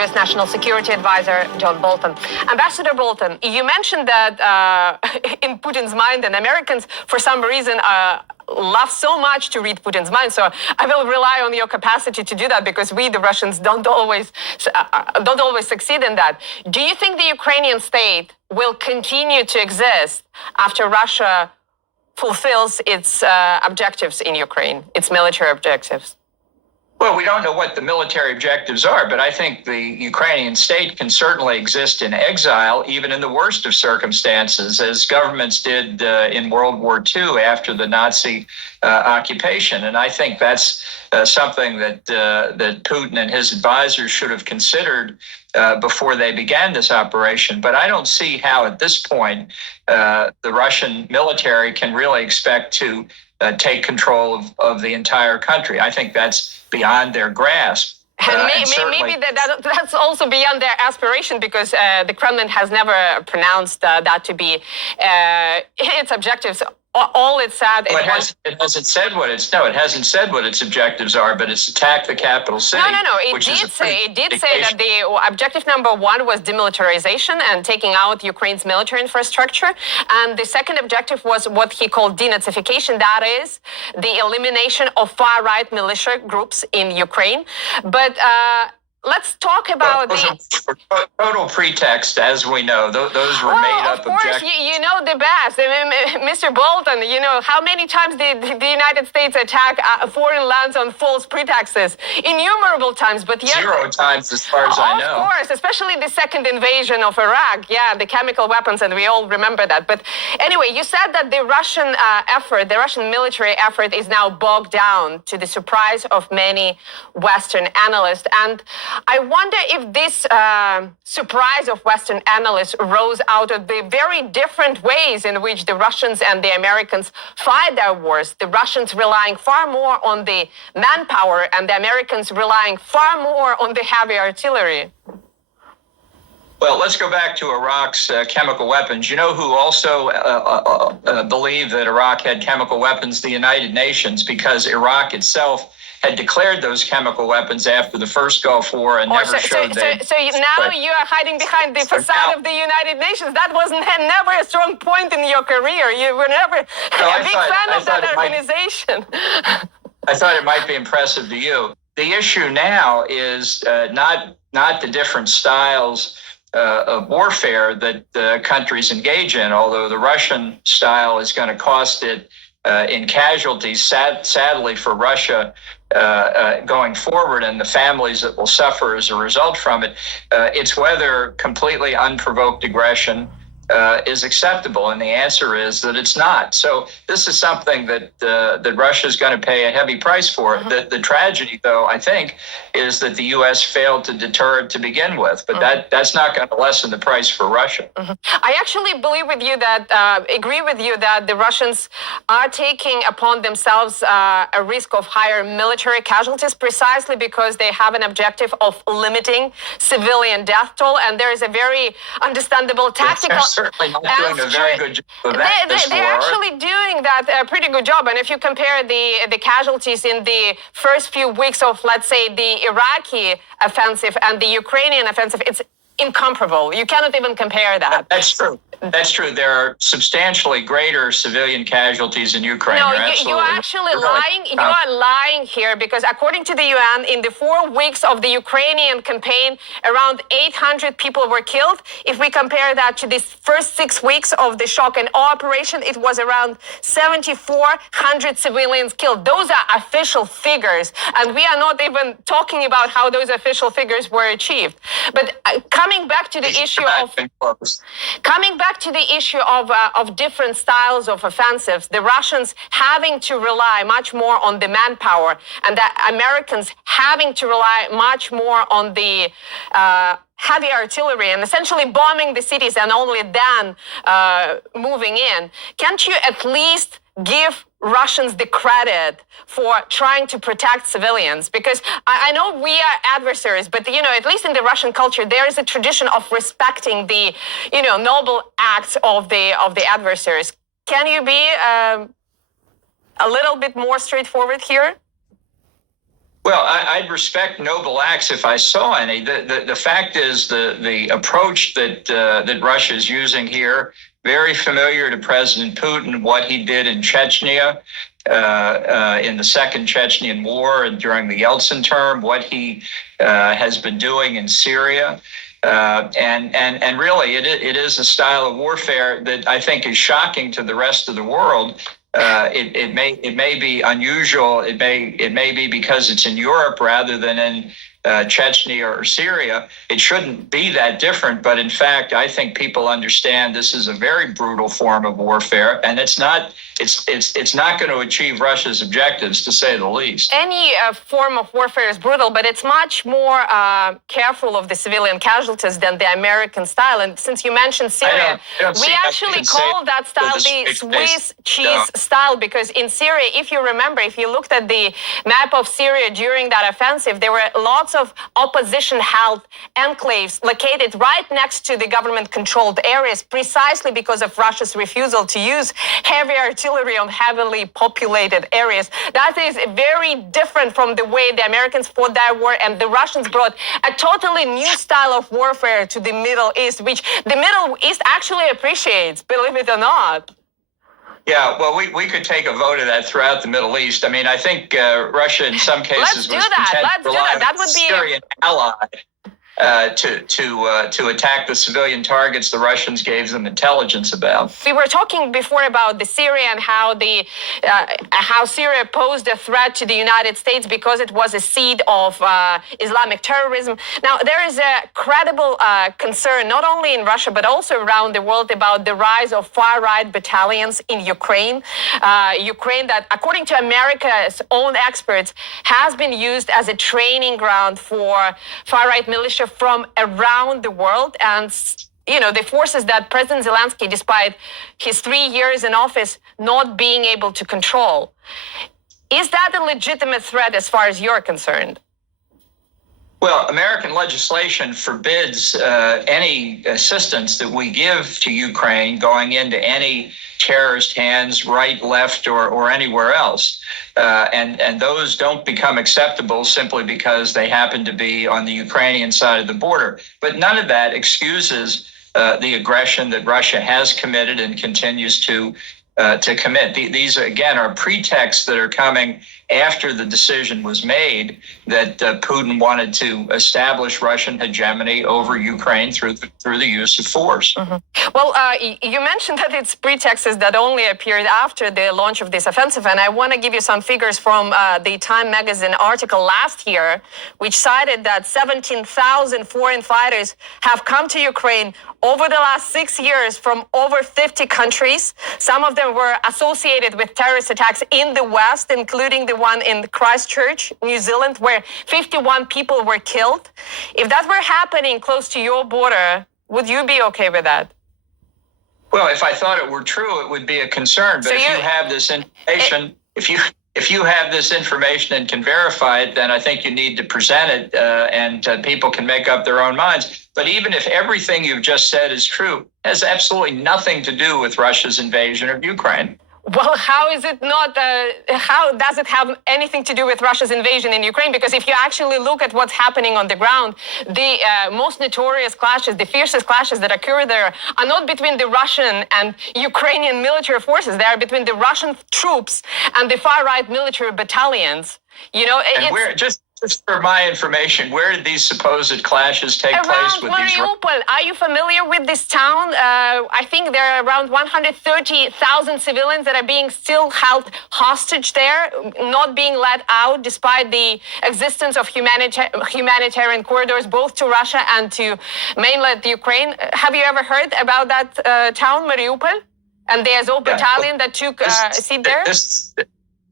U.S. National Security Advisor John Bolton. Ambassador Bolton, you mentioned that in Putin's mind, and Americans, for some reason, love so much to read Putin's mind. So I will rely on your capacity to do that, because we, the Russians, don't always succeed in that. Do you think the Ukrainian state will continue to exist after Russia fulfills its objectives in Ukraine, its military objectives? Well, we don't know what the military objectives are, but I think the Ukrainian state can certainly exist in exile, even in the worst of circumstances, as governments did in World War II after the Nazi occupation. And I think that's something that Putin and his advisors should have considered before they began this operation. But I don't see how at this point the Russian military can really expect to take control of the entire country. I think that's beyond their grasp. Maybe that's also beyond their aspiration, because the Kremlin has never pronounced that to be its objectives. All it said. Well, it hasn't said what its objectives are, but it's attacked the capital city. No. It did say that the objective number one was demilitarization and taking out Ukraine's military infrastructure, and the second objective was what he called denazification. That is the elimination of far-right militia groups in Ukraine. But let's talk about total pretext, as we know. Those were made up objectives. Of course, you know the best. Mr. Bolton, you know, how many times did the United States attack foreign lands on false pretexts? Innumerable times, but yet... 0 times, as far as I know. Of course, especially the second invasion of Iraq. Yeah, the chemical weapons, and we all remember that. But anyway, you said that the Russian the Russian military effort is now bogged down, to the surprise of many Western analysts. And I wonder if this surprise of Western analysts rose out of the very different ways in which the Russians and the Americans fight their wars. The Russians relying far more on the manpower, and the Americans relying far more on the heavy artillery. Well, let's go back to Iraq's chemical weapons. You know who also believed that Iraq had chemical weapons? The United Nations, because Iraq itself had declared those chemical weapons after the first Gulf War and never showed them. So now you are hiding behind the facade of the United Nations. That wasn't never a strong point in your career. You were never a big fan of that organization. I thought it might be impressive to you. The issue now is not the different styles of warfare that countries engage in, although the Russian style is going to cost it in casualties, sadly for Russia, going forward, and the families that will suffer as a result from it. It's whether completely unprovoked aggression is acceptable, and the answer is that it's not. So this is something that Russia is going to pay a heavy price for. The tragedy, though, I think, is that the U.S. failed to deter it to begin with. But that's not going to lessen the price for Russia. I actually agree with you that the Russians are taking upon themselves a risk of higher military casualties, precisely because they have an objective of limiting civilian death toll, and there is a very understandable tactical. Certainly not doing a very good job of that. They're actually doing that a pretty good job. And if you compare the casualties in the first few weeks of, let's say, the Iraqi offensive and the Ukrainian offensive, it's incomparable. You cannot even compare that. That's true. That's true. There are substantially greater civilian casualties in Ukraine. No, you're actually lying. You are lying here, because according to the UN, in the 4 weeks of the Ukrainian campaign, around 800 people were killed. If we compare that to the first 6 weeks of the shock and awe operation, it was around 7,400 civilians killed. Those are official figures, and we are not even talking about how those official figures were achieved. But coming back to the issue of different styles of offensives, the Russians having to rely much more on the manpower, and the Americans having to rely much more on the heavy artillery and essentially bombing the cities and only then moving in. Can't you at least give Russians the credit for trying to protect civilians? Because I know we are adversaries, but at least in the Russian culture, there is a tradition of respecting the noble acts of the adversaries. Can you be a little bit more straightforward here? Well, I'd respect noble acts if I saw any. The fact is the approach that Russia is using here, very familiar to President Putin, what he did in Chechnya, in the Second Chechnyan War and during the Yeltsin term, what he has been doing in Syria. And really, it is a style of warfare that I think is shocking to the rest of the world. It may be unusual. It may be because it's in Europe rather than in Chechnya or Syria. It shouldn't be that different, but in fact, I think people understand this is a very brutal form of warfare, and it's not going to achieve Russia's objectives, to say the least. Any form of warfare is brutal, but it's much more careful of the civilian casualties than the American style. And since you mentioned Syria, we actually call that style the Swiss cheese style, because in Syria, if you remember, if you looked at the map of Syria during that offensive, there were lots of opposition-held enclaves located right next to the government-controlled areas, precisely because of Russia's refusal to use heavy artillery on heavily populated areas. That is very different from the way the Americans fought that war, and the Russians brought a totally new style of warfare to the Middle East, which the Middle East actually appreciates, believe it or not. Yeah, well, we could take a vote of that throughout the Middle East. I mean, I think Russia in some cases was content to rely on a Syrian ally to attack the civilian targets the Russians gave them intelligence about. We were talking before about the Syria and how Syria posed a threat to the United States because it was a seed of Islamic terrorism. Now, there is a credible concern not only in Russia but also around the world about the rise of far-right battalions in Ukraine. Ukraine, that according to America's own experts, has been used as a training ground for far-right militia from around the world. And the forces that President Zelensky, despite his 3 years in office, not being able to control. Is that a legitimate threat as far as you're concerned? Well, American legislation forbids any assistance that we give to Ukraine going into any terrorist hands, right, left, or anywhere else. And those don't become acceptable simply because they happen to be on the Ukrainian side of the border. But none of that excuses the aggression that Russia has committed and continues to commit. These, again, are pretexts that are coming after the decision was made that Putin wanted to establish Russian hegemony over Ukraine through the use of force. Mm-hmm. Well, you mentioned that it's pretexts that only appeared after the launch of this offensive, and I want to give you some figures from the Time magazine article last year, which cited that 17,000 foreign fighters have come to Ukraine over the last 6 years from over 50 countries. Some of them were associated with terrorist attacks in the West, including the one in Christchurch, New Zealand, where 51 people were killed. If that were happening close to your border, would you be okay with that? Well, if I thought it were true, it would be a concern. But so if you have this information, if you have this information and can verify it, then I think you need to present it, and people can make up their own minds. But even if everything you've just said is true, it has absolutely nothing to do with Russia's invasion of Ukraine. Well, how is it not? How does it have anything to do with Russia's invasion in Ukraine? Because if you actually look at what's happening on the ground, the most notorious clashes, the fiercest clashes that occur there are not between the Russian and Ukrainian military forces. They are between the Russian troops and the far-right military battalions. And where, just for my information, where did these supposed clashes take place with these? Mariupol. Are you familiar with this town? I think there are around 130,000 civilians that are being still held hostage there, not being let out despite the existence of humanitarian corridors both to Russia and to mainland Ukraine. Have you ever heard about that town, Mariupol? And the Azov battalion that took a seat there?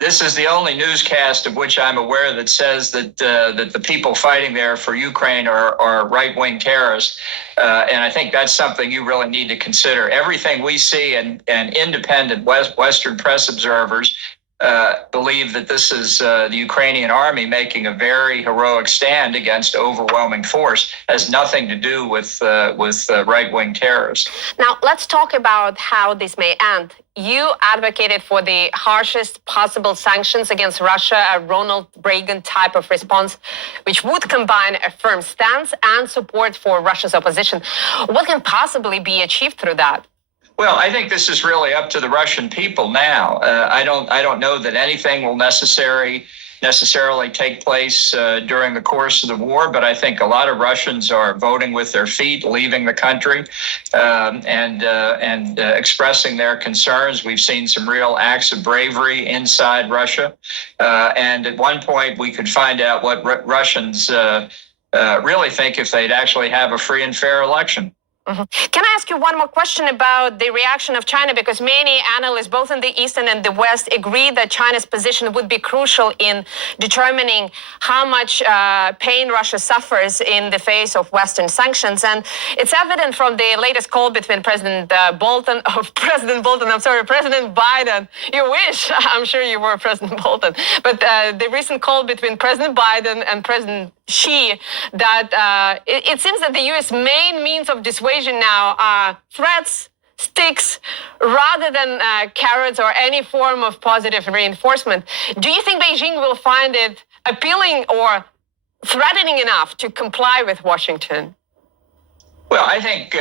This is the only newscast of which I'm aware that says that the people fighting there for Ukraine are right-wing terrorists. And I think that's something you really need to consider. Everything we see and independent Western press observers believe believe that this is the Ukrainian army making a very heroic stand against overwhelming force. It has nothing to do with right-wing terrorists. Now, let's talk about how this may end. You advocated for the harshest possible sanctions against Russia, a Ronald Reagan type of response, which would combine a firm stance and support for Russia's opposition. What can possibly be achieved through that? Well, I think this is really up to the Russian people now. I don't know that anything will necessarily take place during the course of the war, but I think a lot of Russians are voting with their feet, leaving the country, and expressing their concerns. We've seen some real acts of bravery inside Russia, and at one point we could find out what Russians really think if they'd actually have a free and fair election. Mm-hmm. Can I ask you one more question about the reaction of China? Because many analysts, both in the East and in the West, agree that China's position would be crucial in determining how much pain Russia suffers in the face of Western sanctions. And it's evident from the latest call between President Biden. You wish, I'm sure you were President Bolton. But the recent call between President Biden and President Xi, that it seems that the U.S. main means of dissuasion now are threats, sticks, rather than carrots or any form of positive reinforcement. Do you think Beijing will find it appealing or threatening enough to comply with Washington? Well, I think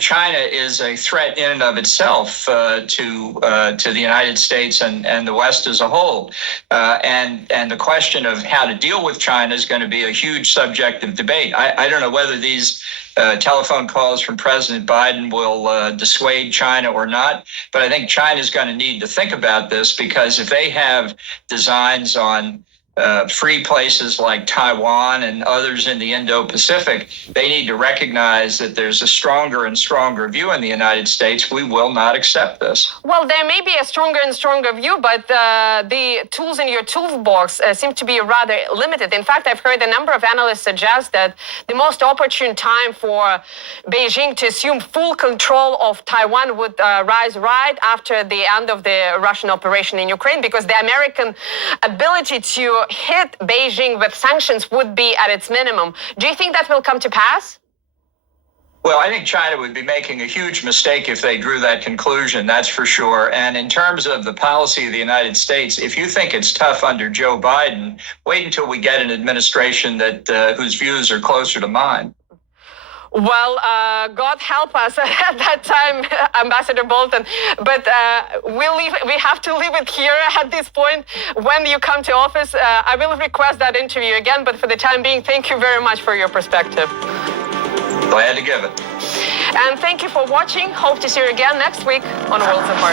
China is a threat in and of itself to the United States and the West as a whole. And the question of how to deal with China is going to be a huge subject of debate. I don't know whether these telephone calls from President Biden will dissuade China or not, but I think China is going to need to think about this, because if they have designs on free places like Taiwan and others in the Indo-Pacific, they need to recognize that there's a stronger and stronger view in the United States. We will not accept this. Well, there may be a stronger and stronger view, but the tools in your toolbox seem to be rather limited. In fact, I've heard a number of analysts suggest that the most opportune time for Beijing to assume full control of Taiwan would rise right after the end of the Russian operation in Ukraine, because the American ability to hit Beijing with sanctions would be at its minimum. Do you think that will come to pass? Well, I think China would be making a huge mistake if they drew that conclusion, that's for sure. And in terms of the policy of the United States, if you think it's tough under Joe Biden, wait until we get an administration that whose views are closer to mine. Well, God help us at that time, Ambassador Bolton. But we have to leave it here at this point. When you come to office, I will request that interview again. But for the time being, thank you very much for your perspective. Glad to give it. And thank you for watching. Hope to see you again next week on Worlds Apart.